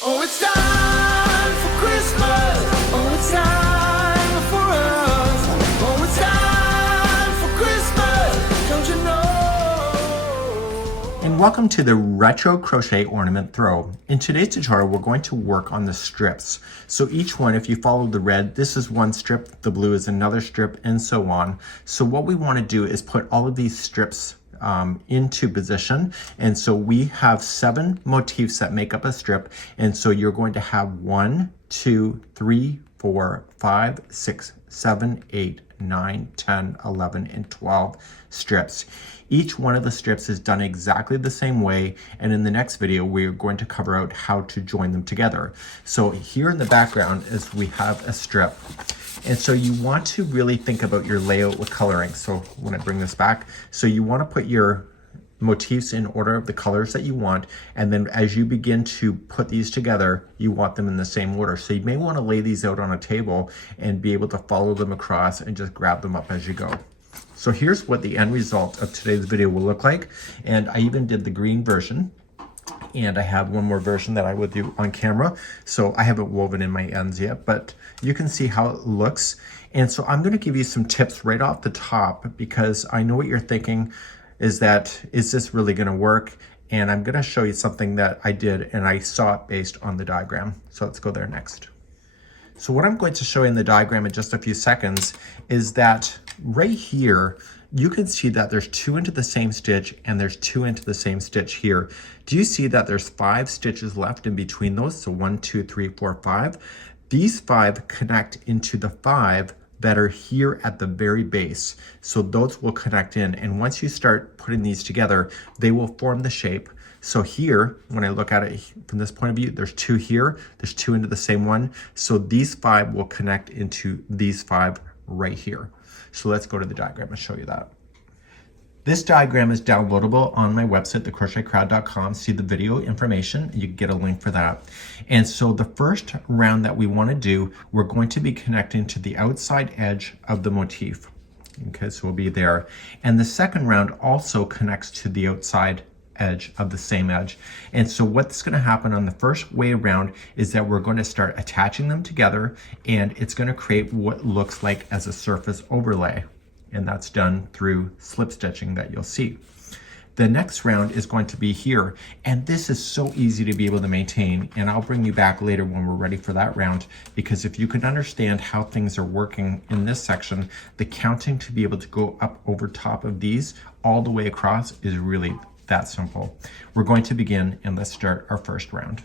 Oh, it's time for Christmas. Oh, it's time for us. Oh, it's time for Christmas. Don't you know? And welcome to the Retro Crochet Ornament Throw. In today's tutorial, we're going to work on the strips. So each one, if you follow the red, this is one strip, the blue is another strip, and so on. So what we want to do is put all of these strips into position, and so we have 7 motifs that make up a strip, and so you're going to have 1, 2, 3, 4, 5, 6, 7, 8, 9, 10, 11, and 12 strips. Each one of the strips is done exactly the same way, and in the next video we're going to cover out how to join them together. So here in the background is we have a strip. And so you want to really think about your layout with coloring. So when I bring this back, so you want to put your motifs in order of the colors that you want, and then as you begin to put these together, you want them in the same order. So you may want to lay these out on a table and be able to follow them across and just grab them up as you go. So here's what the end result of today's video will look like. And I even did the green version. And I have one more version that I will do on camera. So I haven't woven in my ends yet, but you can see how it looks. And so I'm going to give you some tips right off the top, because I know what you're thinking is this really going to work? And I'm going to show you something that I did and I saw it based on the diagram. So let's go there next. So what I'm going to show you in the diagram in just a few seconds is that right here, you can see that there's 2 into the same stitch and there's 2 into the same stitch here. Do you see that there's 5 stitches left in between those? So 1, 2, 3, 4, 5. These 5 connect into the 5 that are here at the very base. So those will connect in. And once you start putting these together, they will form the shape. So here, when I look at it from this point of view, there's 2 here, there's 2 into the same one. So these 5 will connect into these 5 right here. So let's go to the diagram and show you that. This diagram is downloadable on my website, thecrochetcrowd.com. See the video information, you can get a link for that. And so the first round that we want to do, we're going to be connecting to the outside edge of the motif. Okay, so we'll be there. And the second round also connects to the outside edge of the same edge. And so what's going to happen on the first way around is that we're going to start attaching them together, and it's going to create what looks like as a surface overlay. And that's done through slip stitching that you'll see. The next round is going to be here, and this is so easy to be able to maintain, and I'll bring you back later when we're ready for that round, because if you can understand how things are working in this section, the counting to be able to go up over top of these all the way across is really that simple. We're going to begin, and let's start our first round.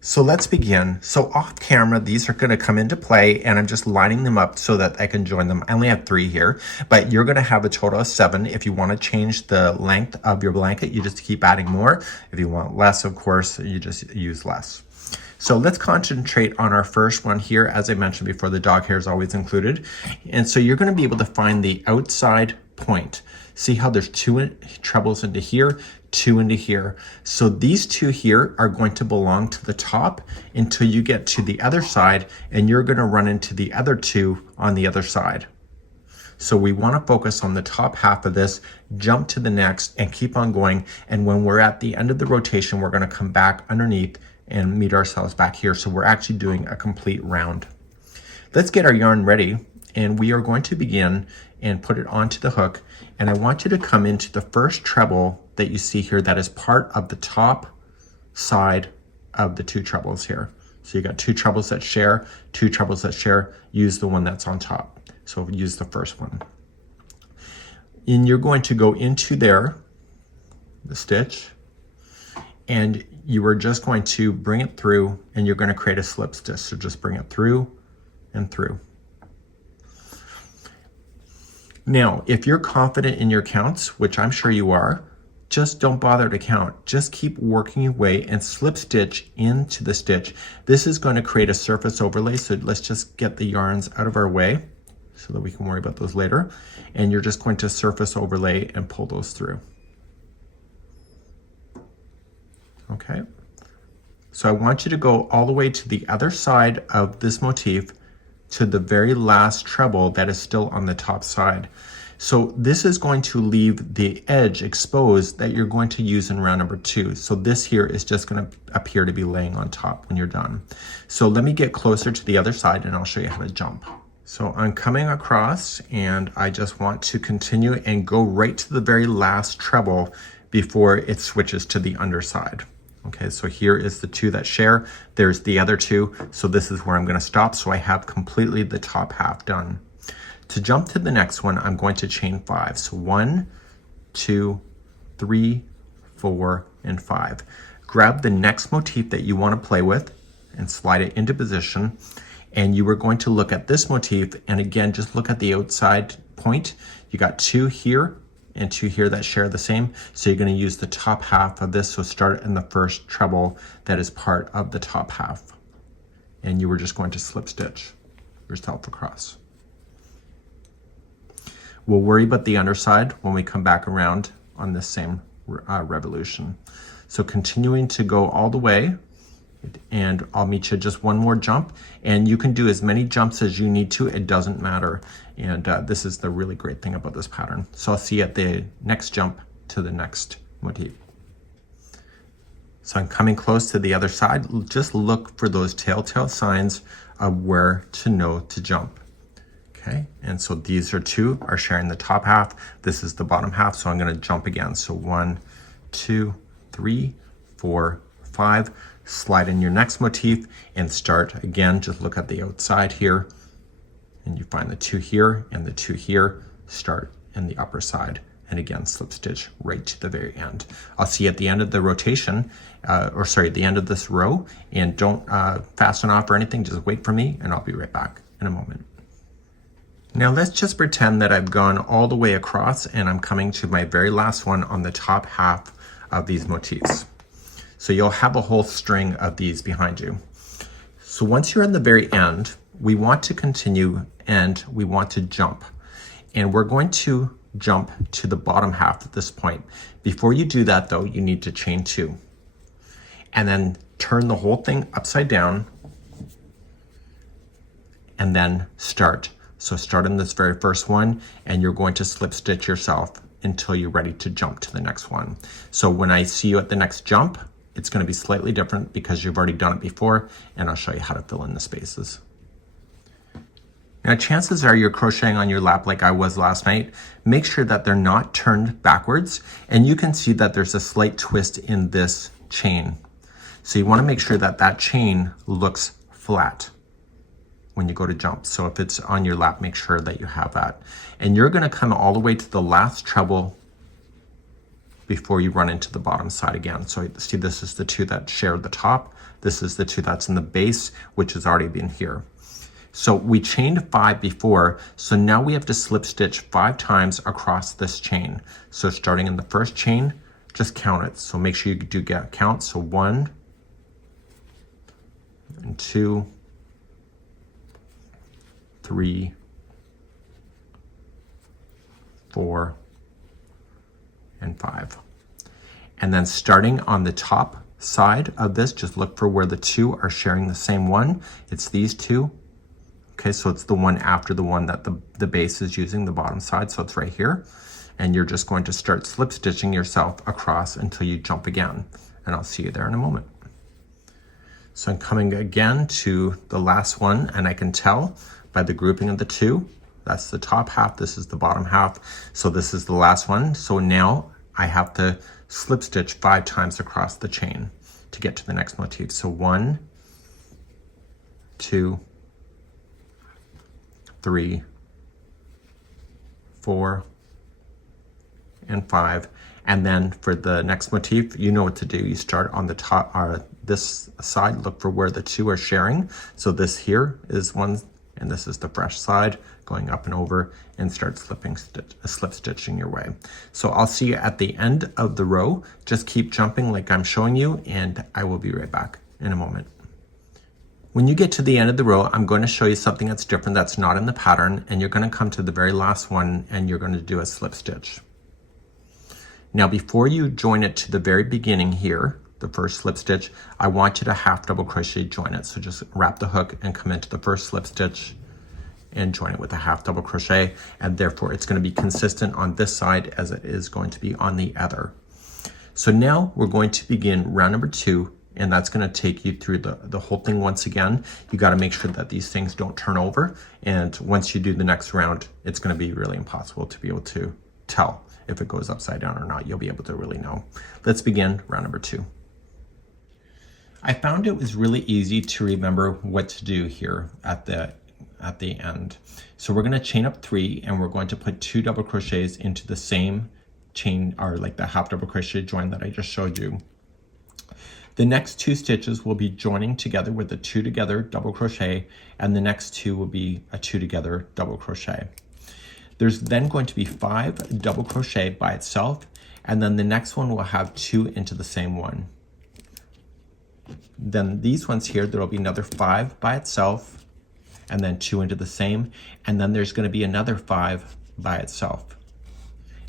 So let's begin. So off camera, these are going to come into play, and I'm just lining them up so that I can join them. I only have 3 here, but you're going to have a total of 7. If you want to change the length of your blanket, you just keep adding more. If you want less, of course, you just use less. So let's concentrate on our first one here. As I mentioned before, the dog hair is always included. And so you're going to be able to find the outside point. See how there's 2 trebles into here, 2 into here. So these 2 here are going to belong to the top until you get to the other side, and you're going to run into the other 2 on the other side. So we want to focus on the top half of this, jump to the next, and keep on going. And when we're at the end of the rotation, we're going to come back underneath and meet ourselves back here. So we're actually doing a complete round. Let's get our yarn ready, and we are going to begin and put it onto the hook. And I want you to come into the first treble that you see here that is part of the top side of the 2 trebles here. So you got 2 trebles that share, 2 trebles that share, use the one that's on top. So use the first one. And you're going to go into there, the stitch, and you are just going to bring it through, and you're going to create a slip stitch. So just bring it through and through. Now, if you're confident in your counts, which I'm sure you are, just don't bother to count. Just keep working your way and slip stitch into the stitch. This is going to create a surface overlay, so let's just get the yarns out of our way so that we can worry about those later. And you're just going to surface overlay and pull those through. Okay. So I want you to go all the way to the other side of this motif to the very last treble that is still on the top side. So this is going to leave the edge exposed that you're going to use in round number 2. So this here is just going to appear to be laying on top when you're done. So let me get closer to the other side and I'll show you how to jump. So I'm coming across and I just want to continue and go right to the very last treble before it switches to the underside. Okay, so here is the 2 that share. There's the other 2. So this is where I'm going to stop. So I have completely the top half done. To jump to the next one, I'm going to chain 5. So 1, 2, 3, 4, and 5. Grab the next motif that you want to play with and slide it into position. And you are going to look at this motif, and again, just look at the outside point. You got 2 here and 2 here that share the same. So you're going to use the top half of this. So start in the first treble that is part of the top half. And you were just going to slip stitch yourself across. We'll worry about the underside when we come back around on this same revolution. So continuing to go all the way, and I'll meet you just one more jump, and you can do as many jumps as you need to. It doesn't matter. And this is the really great thing about this pattern. So I'll see you at the next jump to the next motif. So I'm coming close to the other side. Just look for those telltale signs of where to know to jump. Okay, and so these are 2 are sharing the top half. This is the bottom half, so I'm going to jump again. So 1, 2, 3, 4, 5. Slide in your next motif and start again. Just look at the outside here, and you find the 2 here and the 2 here. Start in the upper side, and again slip stitch right to the very end. I'll see you at the end of the rotation, the end of this row, and don't fasten off or anything. Just wait for me, and I'll be right back in a moment. Now let's just pretend that I've gone all the way across and I'm coming to my very last one on the top half of these motifs. So you'll have a whole string of these behind you. So once you're at the very end, we want to continue and we want to jump. And we're going to jump to the bottom half at this point. Before you do that though, you need to chain 2. And then turn the whole thing upside down and then start. So start in this very first one, and you're going to slip stitch yourself until you're ready to jump to the next one. So when I see you at the next jump, it's going to be slightly different because you've already done it before, and I'll show you how to fill in the spaces. Now chances are you're crocheting on your lap like I was last night. Make sure that they're not turned backwards, and you can see that there's a slight twist in this chain. So you want to make sure that that chain looks flat when you go to jump. So if it's on your lap, make sure that you have that. And you're going to come all the way to the last treble before you run into the bottom side again. So see, this is the 2 that share the top. This is the 2 that's in the base, which has already been here. So we chained 5 before, so now we have to slip stitch 5 times across this chain. So starting in the first chain, just count it. So make sure you do get count. So 1 and 2, 3, 4, and 5. And then starting on the top side of this, just look for where the 2 are sharing the same one. It's these 2. Okay, so it's the one after the one that the base is using, the bottom side, so it's right here. And you're just going to start slip stitching yourself across until you jump again. And I'll see you there in a moment. So I'm coming again to the last one, and I can tell by the grouping of the 2, that's the top half, this is the bottom half. So this is the last one. So now I have to slip stitch 5 times across the chain to get to the next motif. So 1, 2, 3, 4, and 5. And then for the next motif, you know what to do. You start on the top, this side, look for where the 2 are sharing. So this here is one, and this is the fresh side, going up and over, and start slip stitching your way. So I'll see you at the end of the row. Just keep jumping like I'm showing you, and I will be right back in a moment. When you get to the end of the row, I'm going to show you something that's different that's not in the pattern, and you're going to come to the very last one and you're going to do a slip stitch. Now before you join it to the very beginning here, the first slip stitch, I want you to half double crochet join it. So just wrap the hook and come into the first slip stitch and join it with a half double crochet, and therefore it's going to be consistent on this side as it is going to be on the other. So now we're going to begin round number 2, and that's going to take you through the whole thing once again. You got to make sure that these things don't turn over, and once you do the next round, it's going to be really impossible to be able to tell if it goes upside down or not. You'll be able to really know. Let's begin round number 2. I found it was really easy to remember what to do here at the end. So we're going to chain up 3, and we're going to put 2 double crochets into the same chain, or like the half double crochet join that I just showed you. The next 2 stitches will be joining together with a 2 together double crochet, and the next 2 will be a 2 together double crochet. There's then going to be 5 double crochet by itself, and then the next one will have 2 into the same one. Then these ones here, there will be another 5 by itself, and then 2 into the same, and then there's going to be another 5 by itself.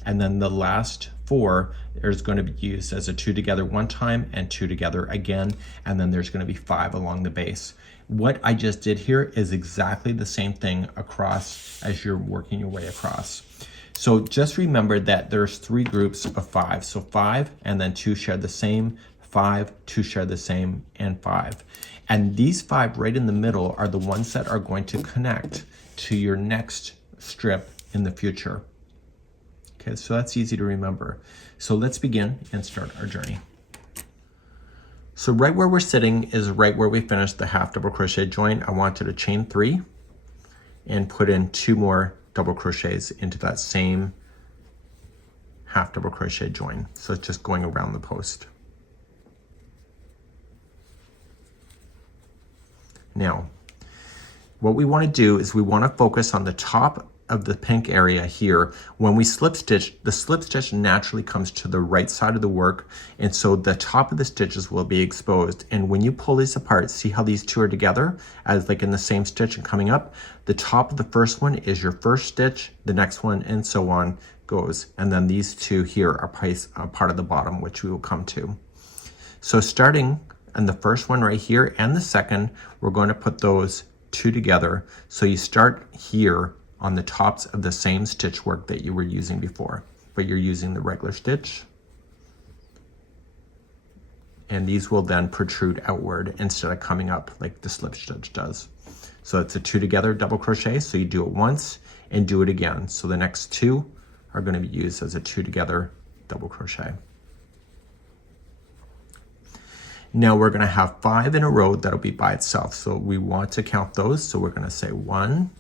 And then the last 4 is going to be used as a 2 together one time and 2 together again, and then there's going to be 5 along the base. What I just did here is exactly the same thing across as you're working your way across. So just remember that there's 3 groups of 5. So 5 and then 2 share the same, 5, 2 share the same, and 5. And these 5 right in the middle are the ones that are going to connect to your next strip in the future. Okay, so that's easy to remember. So let's begin and start our journey. So right where we're sitting is right where we finished the half double crochet join. I wanted to chain 3 and put in 2 more double crochets into that same half double crochet join. So it's just going around the post. Now, what we want to do is we want to focus on the top of the pink area here. When we slip stitch, the slip stitch naturally comes to the right side of the work, and so the top of the stitches will be exposed. And when you pull these apart, see how these 2 are together as like in the same stitch and coming up? The top of the first one is your first stitch, the next one, and so on goes. And then these 2 here are part of the bottom, which we will come to. So starting in the first one right here and the second, we're going to put those 2 together. So you start here on the tops of the same stitch work that you were using before, but you're using the regular stitch. And these will then protrude outward instead of coming up like the slip stitch does. So it's a 2 together double crochet. So you do it once and do it again. So the next 2 are going to be used as a 2 together double crochet. Now we're going to have 5 in a row that'll be by itself. So we want to count those. So we're going to say 1,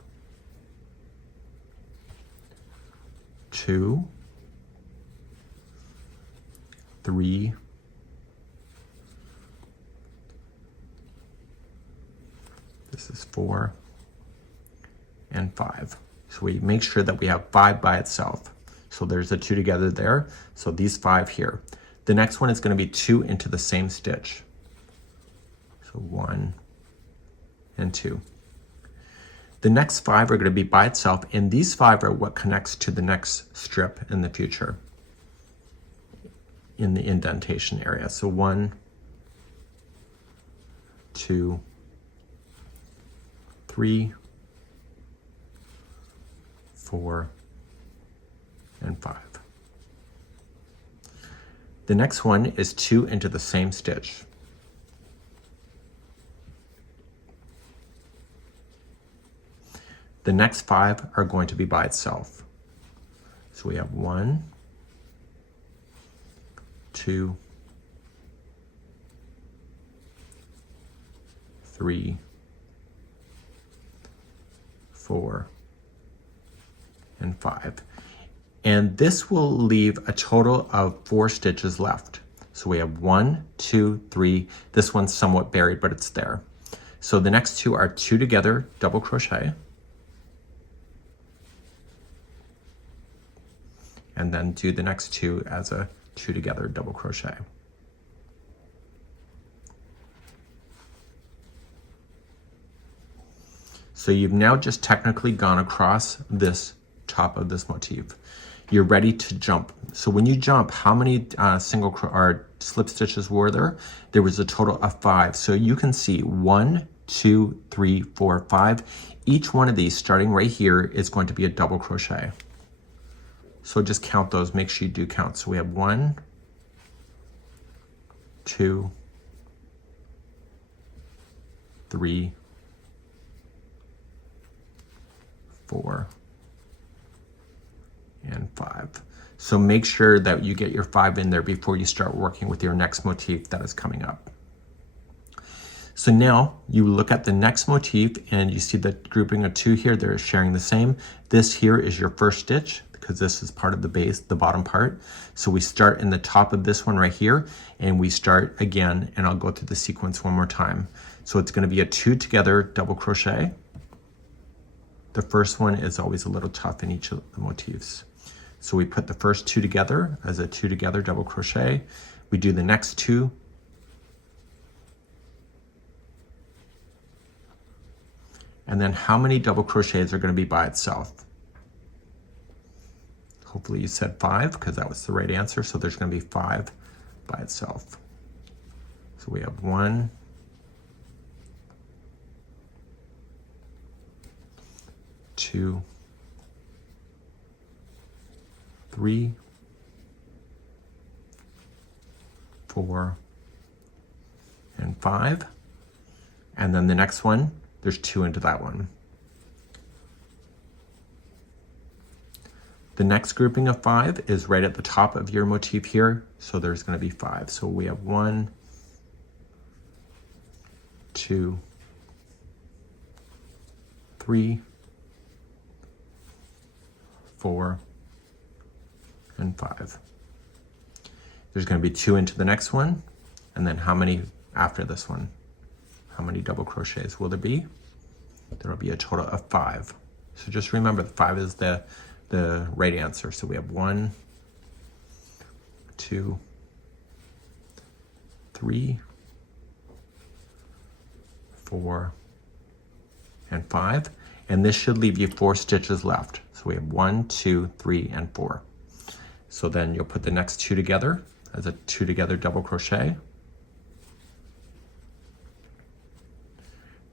2, 3, 4, and 5. So we make sure that we have 5 by itself. So there's a 2 together there. So these 5 here. The next one is going to be 2 into the same stitch. So 1 and 2. The next 5 are going to be by itself, and these 5 are what connects to the next strip in the future in the indentation area. So 1, 2, 3, 4, and 5. The next one is 2 into the same stitch. The next 5 are going to be by itself. So we have 1, 2, 3, 4, and 5. And this will leave a total of 4 stitches left. So we have 1, 2, 3. This one's somewhat buried, but it's there. So the next 2 are 2 together double crochet. And then do the next 2 as a 2 together double crochet. So you've now just technically gone across this top of this motif. You're ready to jump. So when you jump, how many single or slip stitches were there? There was a total of 5. So you can see 1, 2, 3, 4, 5. Each one of these, starting right here, is going to be a double crochet. So just count those, make sure you do count. So we have 1, 2, 3, 4, and 5. So make sure that you get your 5 in there before you start working with your next motif that is coming up. So now you look at the next motif and you see the grouping of 2 here, they're sharing the same. This here is your first stitch because this is part of the base, the bottom part. So we start in the top of this one right here and we start again, and I'll go through the sequence one more time. So it's going to be a 2 together double crochet. The first one is always a little tough in each of the motifs. So we put the first 2 together as a 2 together double crochet. We do the next 2. And then how many double crochets are going to be by itself? Hopefully you said 5 because that was the right answer. So there's going to be 5 by itself. So we have 1, 2, 3, 4, and 5. And then the next one, there's 2 into that one. The next grouping of 5 is right at the top of your motif here. So there's going to be 5. So we have 1, 2, 3, 4, and 5. There's going to be 2 into the next one, and then how many after this one? How many double crochets will there be? There will be a total of 5. So just remember the 5 is the right answer. So we have 1, 2, 3, 4, and 5. And this should leave you 4 stitches left. So we have 1, 2, 3, and 4. So then you'll put the next 2 together as a 2 together double crochet.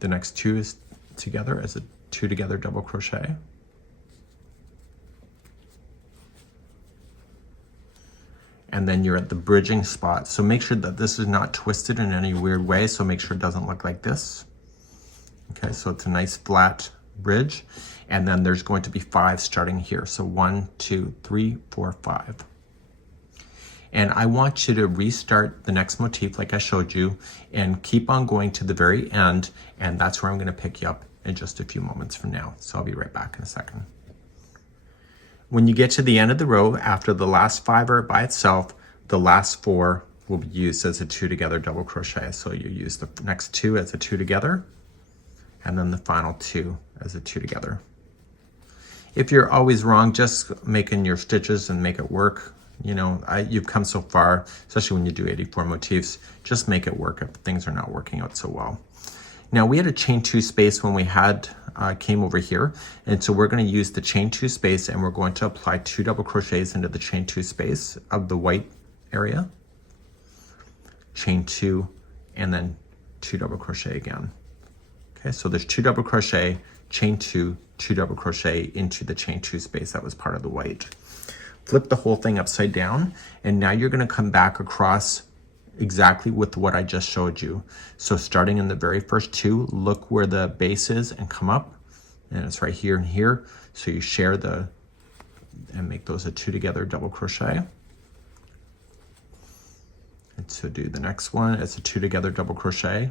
The next 2 is together as a 2 together double crochet. And then you're at the bridging spot. So make sure that this is not twisted in any weird way. So make sure it doesn't look like this. Okay, so it's a nice flat bridge. And then there's going to be 5 starting here. So 1, 2, 3, 4, 5. And I want you to restart the next motif like I showed you and keep on going to the very end. And that's where I'm going to pick you up in just a few moments from now. So I'll be right back in a second. When you get to the end of the row, after the last 5 are by itself, the last 4 will be used as a 2 together double crochet. So you use the next 2 as a 2 together, and then the final 2 as a 2 together. If you're always wrong, just making your stitches and make it work. You know, you've come so far, especially when you do 84 motifs, just make it work if things are not working out so well. Now we had a chain 2 space when we had came over here, and so we're going to use the chain 2 space and we're going to apply 2 double crochets into the chain 2 space of the white area, chain 2, and then 2 double crochet again. Okay, so there's 2 double crochet, chain 2, 2 double crochet into the chain 2 space that was part of the white. Flip the whole thing upside down, and now you're going to come back across exactly with what I just showed you. So starting in the very first 2, look where the base is and come up, and it's right here and here. So you share and make those a 2 together double crochet. And so do the next one, it's a 2 together double crochet.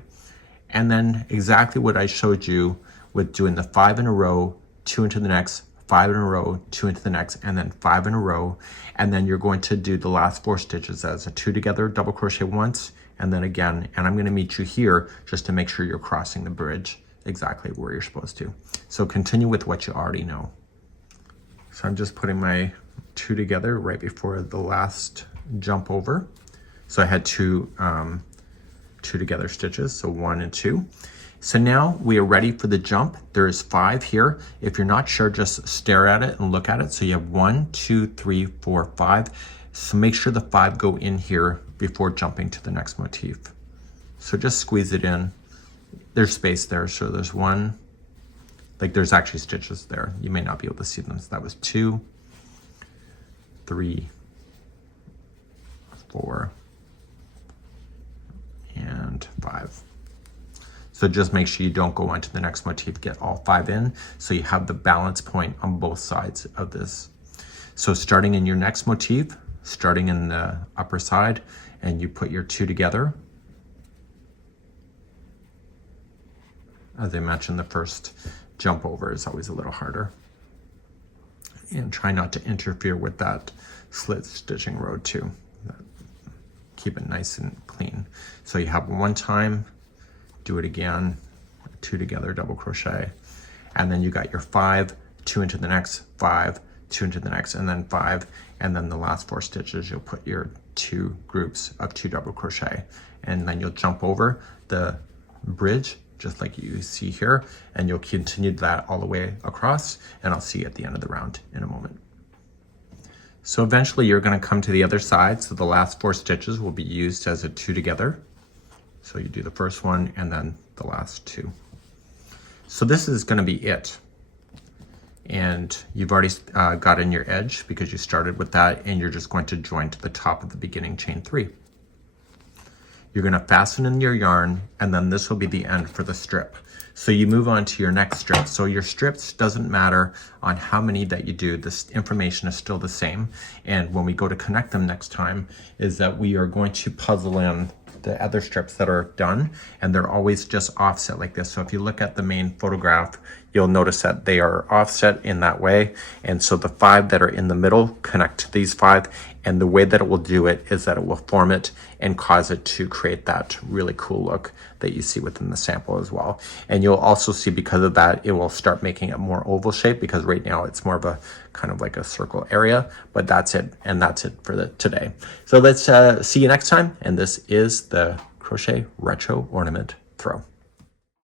And then exactly what I showed you with doing the 5 in a row, 2 into the next, 5 in a row, 2 into the next, and then 5 in a row. And then you're going to do the last 4 stitches as a 2 together double crochet once, and then again. And I'm going to meet you here just to make sure you're crossing the bridge exactly where you're supposed to. So continue with what you already know. So I'm just putting my 2 together right before the last jump over. So I had 2 together stitches, so 1 and 2. So now we are ready for the jump. There's 5 here. If you're not sure, just stare at it and look at it. So you have 1, 2, 3, 4, 5. So make sure the 5 go in here before jumping to the next motif. So just squeeze it in there's space there. So there's 1, like there's actually stitches there. You may not be able to see them. So that was 2, 3, 4, and 5. So just make sure you don't go on to the next motif, get all 5 in, so you have the balance point on both sides of this. So starting in your next motif, starting in the upper side, and you put your 2 together. As I mentioned, the first jump over is always a little harder. And try not to interfere with that slit stitching row too. Keep it nice and clean. So you have 1 time, do it again, 2 together, double crochet, and then you got your 5, 2 into the next, 5, 2 into the next, and then 5, and then the last 4 stitches you'll put your 2 groups of 2 double crochet, and then you'll jump over the bridge just like you see here, and you'll continue that all the way across, and I'll see you at the end of the round in a moment. So eventually you're going to come to the other side, so the last 4 stitches will be used as a 2 together. So you do the first one and then the last 2. So this is going to be it. And you've already got in your edge because you started with that, and you're just going to join to the top of the beginning chain 3. You're going to fasten in your yarn, and then this will be the end for the strip. So you move on to your next strip. So your strips doesn't matter on how many that you do, this information is still the same. And when we go to connect them next time, is that we are going to puzzle in the other strips that are done, and they're always just offset like this. So if you look at the main photograph, you'll notice that they are offset in that way. And so the 5 that are in the middle connect to these 5, and the way that it will do it is that it will form it and cause it to create that really cool look that you see within the sample as well. And you'll also see, because of that, it will start making it more oval shape, because right now it's more of a kind of like a circle area. But that's it, and that's it for today. So let's see you next time, and this is the Crochet Retro Ornament Throw.